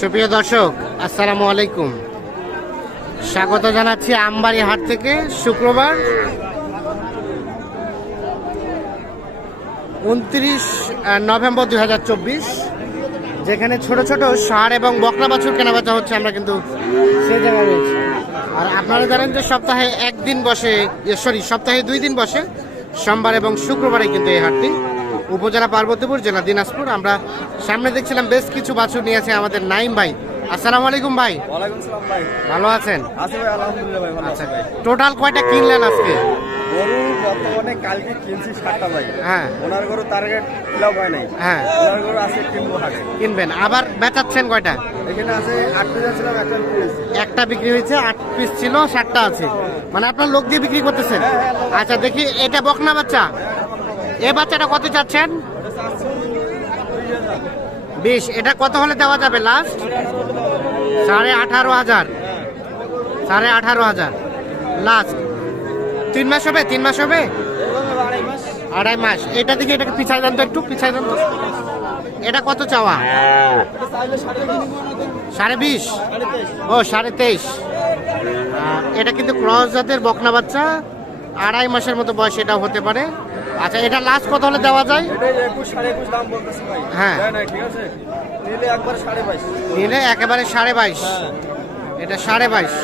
সুপ্রিয় দর্শক, আসসালামু আলাইকুম। স্বাগত জানাচ্ছি আমবাড়ি হাট থেকে, শুক্রবার উনত্রিশ নভেম্বর দুই হাজার চব্বিশ, যেখানে ছোট ছোট সার এবং বকরা বাছুর কেনাবেচা হচ্ছে, আমরা কিন্তু সেই জায়গায় রয়েছি। আর আপনারা জানেন যে সপ্তাহে একদিন বসে সরি সপ্তাহে দুই দিন বসে, সোমবার এবং শুক্রবারে কিন্তু এই হাটটি উপজেলা পার্বতীপুর জেলা দিনাজপুর। আমরা সামনে দেখছিলাম বেশ কিছু বাছুর নিয়েছে আমাদের নাইম ভাই। আসসালামু আলাইকুম ভাই। ওয়ালাইকুম সালাম ভাই। ভালো আছেন? আছে ভাই আলহামদুলিল্লাহ ভাই ভালো আচ্ছা ভাই। টোটাল কয়টা কিনলেন আজকে? গরু বর্তমানে কালকে কিনছি সাতটা ভাই। হ্যাঁ। ওনার গরু টার্গেট ফিলাও হয় নাই। হ্যাঁ। ওনার গরু আছে কিনবো হাটে। কিনবেন। আবার বেচাচ্ছেন কয়টা? এখানে আছে আট পিস ছিলাম একটা পিস একটা বিক্রি হয়েছে আট পিস ছিল সাতটা আছে। মানে আপনার লোক দিয়ে বিক্রি করতেছেন? আচ্ছা দেখি এটা বকনা বাচ্চা? এ বাচ্চাটা কত চাচ্ছেন? বিশ। এটা কত হলে দেওয়া যাবে লাস্ট সাড়ে আঠারো হাজার। সাড়ে আঠারো হাজার। লাস্ট তিন মাস হবে? তিন মাস হবে? আড়াই মাস। এটা দিকে এটাকে পিছাই দেন তো একটু পিছাই দেন তো। এটা কত চাওয়া? সাড়ে বিশ। ও, সাড়ে তেইশ। এটা কিন্তু ক্রস জাতের বকনা বাচ্চা। আড়াই মাসের মতো বয়স এটাও হতে পারে। আচ্ছা এটা লাস্ট কত হলে দেওয়া যায়? হ্যাঁ। দেয় ঠিক আছে? নিলে একবার সাড়ে নিলে একেবারে সাড়ে বাইশ। এটা সাড়ে বাইশ।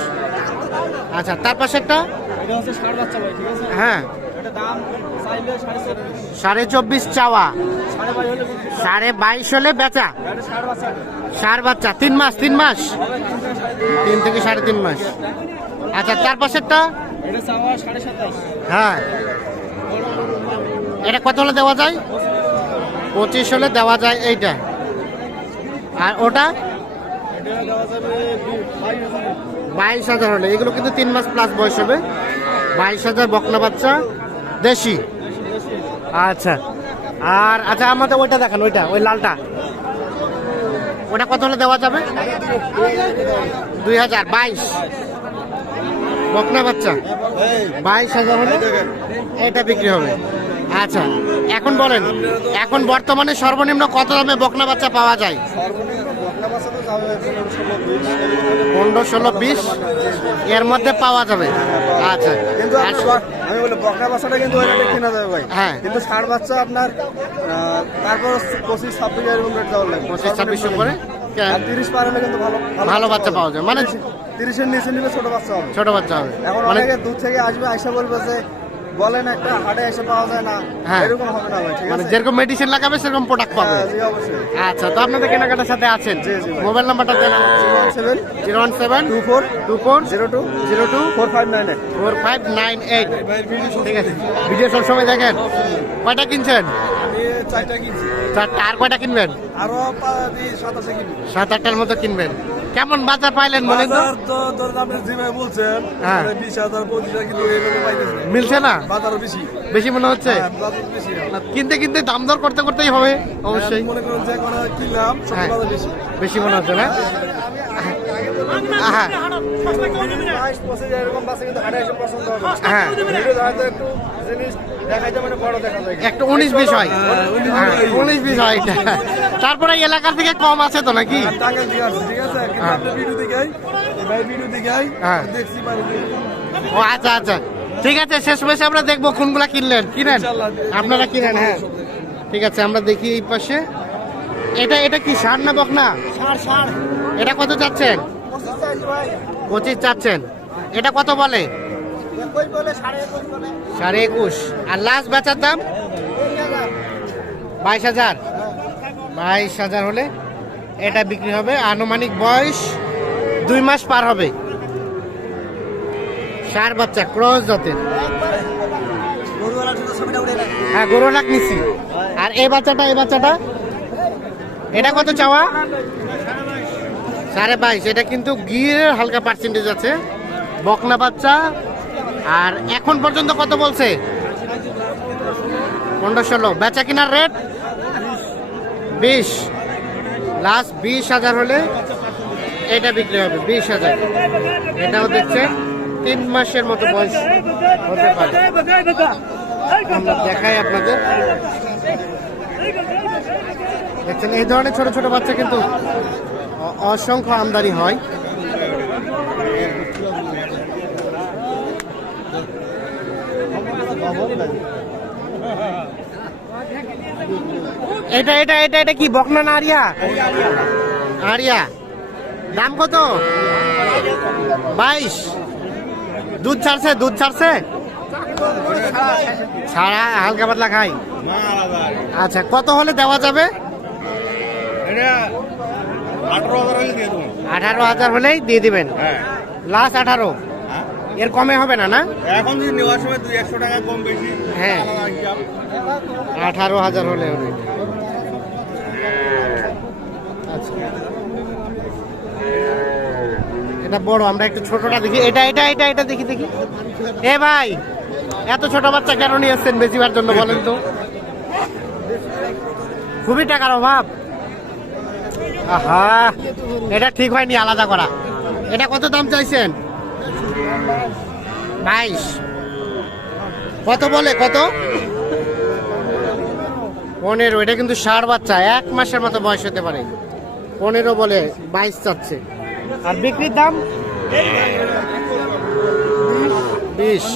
আচ্ছা তার ঠিক আছে? হ্যাঁ। এটা দাম চাইলে সাড়ে চব্বিশ। চাওয়া। সাড়ে বাইশ হলে বেচা। সার বাচ্চা তিন মাস তিন মাস? তিন থেকে সাড়ে তিন মাস। আচ্ছা তার পাশেরটা হ্যাঁ। এটা কত হলে দেওয়া যায়? পঁচিশ হলে দেওয়া যায় এইটা। আর ওটা? বাইশ হাজার হলে। এগুলো কিন্তু তিন মাস প্লাস বয়স হবে। বাইশ হাজার বকনা বাচ্চা দেশি। আচ্ছা। আর আচ্ছা আমাদের ওইটা দেখান ওইটা ওই লালটা। ওটা কত হলে দেওয়া যাবে? দুই হাজার বাইশ। বকনা বাচ্চা। বাইশ হাজার হলে এটা বিক্রি হবে। আচ্ছা এখন বলেন এখন বর্তমানে সর্বনিম্ন কত দামে বকনা বাচ্চা পাওয়া যায়? পনেরো ষোলো বিশ এর মধ্যে পাওয়া যাবে। আচ্ছা কিন্তু আমি বলি বকনা বাচ্চাটা কিন্তু ওই রেটে কেনা যাবে ভাই। হ্যাঁ। কিন্তু ষাট বাচ্চা আপনার তারপর পঁচিশ ছাব্বিশ এরকম রেট দেওয়ার লাগবে পঁচিশ ছাব্বিশ আর তিরিশ পার হলে কিন্তু ভালো ভালো বাচ্চা পাওয়া যায়। মানে তিরিশের নিচে নিলে ছোট বাচ্চা হবে। ছোট বাচ্চা হবে। এখন মানে অনেকে দূর থেকে আসবে আইসা বলবে যে বলেন একটা হাটে এসে পাওয়া যায় না হ্যাঁ। এরকম হবে না ভাই ঠিক মানে যেরকম মেডিসিন লাগাবে সেরকম প্রোডাক্ট পাবে। হ্যাঁ, জি অবশ্যই। আচ্ছা তো আপনাদের কেনাকাটার সাথে আছেন? মোবাইল নাম্বারটা জানান seven zero one seven two four two four zero two zero two four five nine eight. Four five nine eight. ঠিক আছে। ভিডিও সবসময় দেখেন। কয়টা কিনছেন? চারটা কিনছি। চারটা আর কয়টা কিনবেন? আরও সাতাশে কিনবি। সাত আটটার মতো কিনবেন। কেমন বাজার পাইলেন বলেন তো? বাজার আপনি যেভাবে বলছেন হ্যাঁ। বিশ হাজার পঁচিশ হাজার কিন্তু এইভাবে পাইতেছে। মিলছে না? বাজারও বেশি। বেশি মনে হচ্ছে? হ্যাঁ, বাজার কিনতে কিনতে দাম দর করতে করতেই হবে অবশ্যই। মনে করুন যে কোনো কিনলাম হ্যাঁ। বাজার বেশি। বেশি মনে হচ্ছে না? হ্যাঁ। হ্যাঁ একটু মানে একটু উনিশ বিশ হয়। হ্যাঁ, উনিশ বিশ হয় এটা। তারপরে এলাকার থেকে কম আছে তো নাকি? টাকা দিয়ে আসছে ঠিক আছে? কিন্তু হ্যাঁ। হ্যাঁ। ও আচ্ছা আচ্ছা। ঠিক আছে শেষ মেশে আমরা দেখব কোনগুলা কিনলেন। কিনেন? আপনারা কিনেন হ্যাঁ। ঠিক আছে আমরা দেখি এই পাশে। এটা এটা কি সার না বকনা? এটা কত চাচ্ছেন? পঁচিশ চাচ্ছেন। এটা কত বলে? সাড়ে একুশ। আর লাস্ট বেচার দাম? বাইশ হাজার। বাইশ হাজার হলে এটা বিক্রি হবে। আনুমানিক বয়স দুই মাস পার হবে। সার বাচ্চা, ক্রস জাতের। হ্যাঁ গরু লাখ নিছি আর এই বাচ্চাটা এই বাচ্চাটা? এটা কত চাওয়া? সাড়ে বাইশ। এটা কিন্তু গিয়ের হালকা পার্সেন্টেজ আছে। বকনা বাচ্চা আর এখন পর্যন্ত কত বলছে? পনেরো ষোলো বেচা কিনার রেট বিশ। লাস্ট বিশ হাজার হলে এটা বিক্রি হবে, বিশ হাজার। এটাও দেখছে তিন মাসের মতো বয়স হতে পারে। আমরা দেখাই আপনাদের। দেখছেন, এই ধরনের ছোট ছোট বাচ্চা কিন্তু অসংখ্য আমদানি হয়। এটা এটা এটা এটা কি বকনা না আরিয়া? আরিয়া দাম কত? বাইশ। দুধ ছাড়ছে দুধ ছাড়ছে? ছাড়া হালকা পাতলা খাই। আচ্ছা কত হলে দেওয়া যাবে? আঠারো হাজার হলেই দিয়ে দিবেন। হ্যাঁ। লাস্ট আঠারো। এর কমে হবে না না? এখন যদি নেওয়ার সময় দুই একশো টাকা কম বেশি হ্যাঁ। আঠারো হাজার হলে হবে। আচ্ছা। এটা বড় আমরা একটু ছোটটা দেখি। এটা এটা এটা এটা দেখি দেখি। এ ভাই এত ছোট বাচ্চা কেন নিয়ে এসছেন বেচিবার জন্য বলেন তো? খুবই টাকার অভাব। আহা এটা ঠিক হয়নি আলাদা করা। এটা কত দাম চাইছেন? বাইশ। কত বলে কত? পনেরো এটা কিন্তু ষাট বাচ্চা এক মাসের মতো বয়স হতে পারে। পনেরো বলে বাইশ চাচ্ছে। আর বিক্রির দাম? বিশ।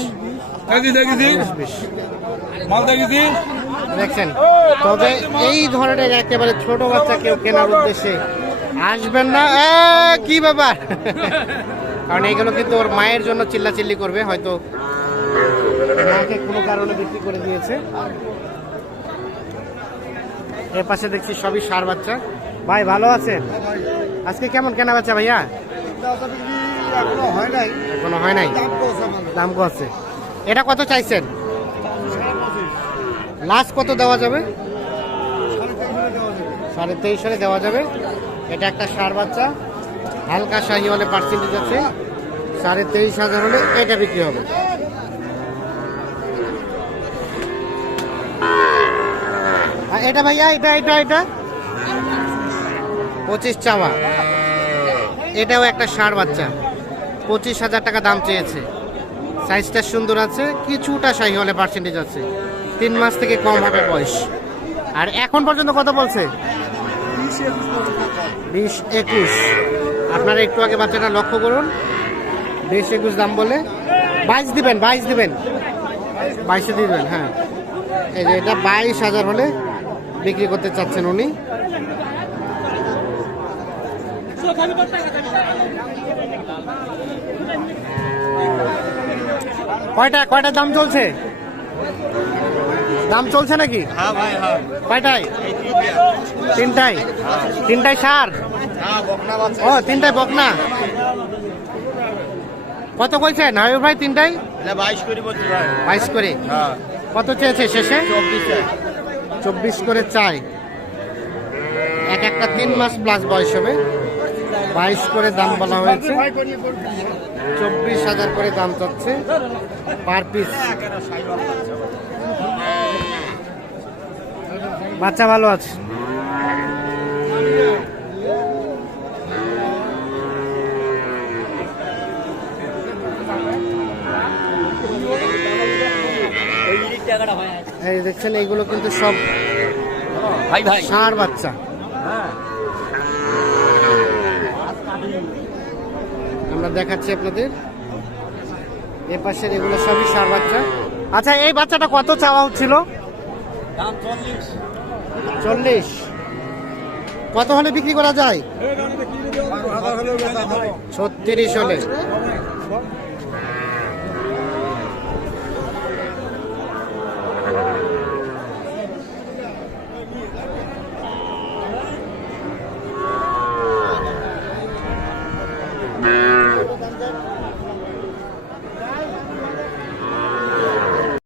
দেখছেন? তবে এই ধরনের একেবারে ছোট বাচ্চা কেউ কেনার উদ্দেশ্যে আসবেন না। এ, কি ব্যাপার? কারণ এইগুলো কিন্তু ওর মায়ের জন্য চিল্লাচিল্লি করবে হয়তো মাকে কোনো কারণে বিক্রি করে দিয়েছে। এর পাশে দেখছি সবই সার বাচ্চা। ভাই ভালো আছেন? আজকে কেমন কেনা বাচ্চা ভাইয়া? এখনও হয় নাই। কোনো হয় নাই? দাম। দাম এটা কত চাইছেন? লাস্ট কত দেওয়া যাবে? সাড়ে তেইশ দেওয়া যাবে। এটা একটা সার বাচ্চা। হালকা শাহি হলে পার্সেন্টেজ আছে, সাড়ে তেইশ হাজার হলে এটা বিক্রি হবে। এটা ভাইয়া, এটা এটা এটা? পঁচিশ চাওয়া এটাও একটা সার বাচ্চা। পঁচিশ হাজার টাকা দাম চেয়েছে। সাইজটা সুন্দর আছে, কিছুটা শাহি হলে পার্সেন্টেজ আছে। তিন মাস থেকে কম হবে বয়স। আর এখন পর্যন্ত কত বলছে? বিশ একুশ। আপনারা একটু আগে বাচ্চাটা লক্ষ্য করুন। বিশ একুশ দাম বলে। বাইশ দিবেন বাইশ দিবেন। বাইশে দিবেন হ্যাঁ। এই যে এটা বাইশ হাজার হলে বিক্রি করতে চাচ্ছেন উনি। কয়টা কয়টা দাম চলছে? দাম চলছে নাকি? হ্যাঁ হ্যাঁ। কয়টায়? তিনটায়? তিনটায় সার? ও তিনটায় বকনা। কত কইছেন হাবিব ভাই তিনটায়? বাইশ করে হ্যাঁ। কত চেয়েছে শেষে? চব্বিশ। করে চাই। এক একটা তিন মাস প্লাস বয়স হবে। বাইশ করে দাম বলা হয়েছে। চব্বিশ হাজার করে দাম চাচ্ছে। পার পিস বাচ্চা ভালো আছে। এই দেখছেন এইগুলো কিন্তু সব ভাই ভাই। ষাঁড় বাচ্চা। আমরা দেখাচ্ছি আপনাদের। এ পাশের এগুলো সবই ষাঁড় বাচ্চা। আচ্ছা এই বাচ্চাটা কত চাওয়া হচ্ছিল? চল্লিশ। কত হলে বিক্রি করা যায়? ছত্রিশ হলে।